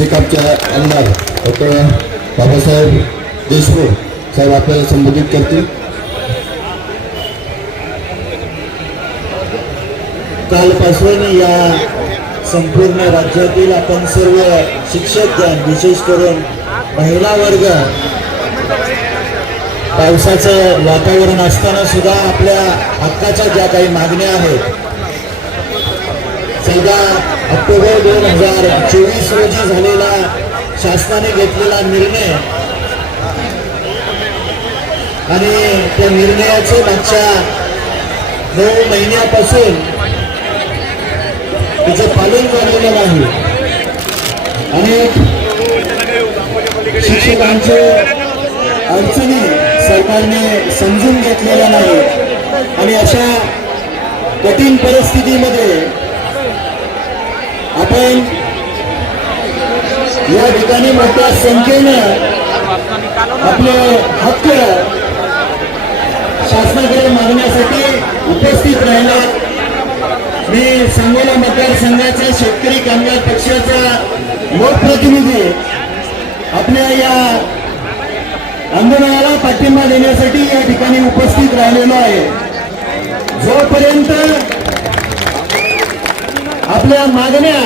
शेकापचे आमदार डॉक्टर बाबासाहेब देशमुख साहेब आपल्याला संबोधित करतील. कालपासून या संपूर्ण राज्यातील आपण सर्व शिक्षक गण विशेष करून महिला वर्ग पावसाचं वातावरण असताना सुद्धा आपल्या हक्काच्या ज्या काही मागण्या आहेत चौदा ऑक्टोबर दोन हजार चोवीस रोजी झालेला शासनाने घेतलेला निर्णय. आणि त्या निर्णयाचे मागच्या नऊ महिन्यापासून त्याचं पालन झालेलं नाही. अनेक शिक्षकांचे अडचणी सरकारने समजून घेतलेल्या नाही आणि अशा कठीण परिस्थितीमध्ये आपण या ठिकाणी मोठ्या संख्येनं आपले हक्क शासनाकडे मागण्यासाठी उपस्थित राहिला. मी सांगोला मतदारसंघाचा शेतकरी कामगार पक्षाचा लोकप्रतिनिधी आपल्या या आंदोलनाला पाठिंबा देण्यासाठी या ठिकाणी उपस्थित राहिलेलो आहे. जोपर्यंत आपल्या मागण्या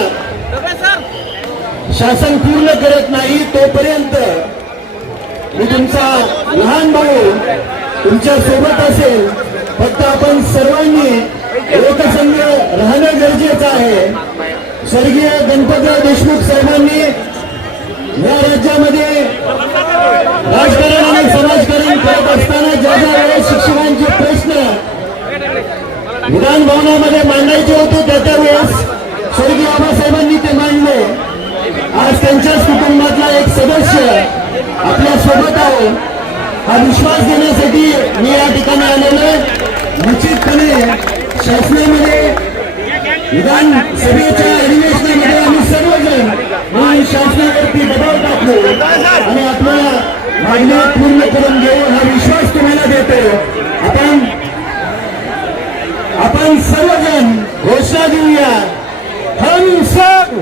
शासन पूर्ण करत नाही तोपर्यंत मी तुमचा लहान भाऊ तुमच्यासोबत असेल. फक्त आपण सर्वांनी एकसंघ राहणं गरजेचं आहे. स्वर्गीय गणपतराव देशमुख साहेबांनी या राज्यामध्ये राजकारण आणि समाजकारण करत असताना ज्या ज्या वेळेस शिक्षकांचे प्रश्न विधान भवनामध्ये मांडायचे आज कुटुंबातला एक सदस्य आपल्यासोबत आहे. हा विश्वास देण्यासाठी मी या ठिकाणी आलेलो निश्चितपणे शासनामध्ये विधानसभेच्या अधिवेशनामध्ये आम्ही सर्वजण म्हणून शासनावरती दबाव टाकलो आणि आपल्या मागण्या पूर्ण करून घेऊ हा विश्वास तुम्हाला देतो. आपण आपण सर्वजण घोषणा देऊया. हम सब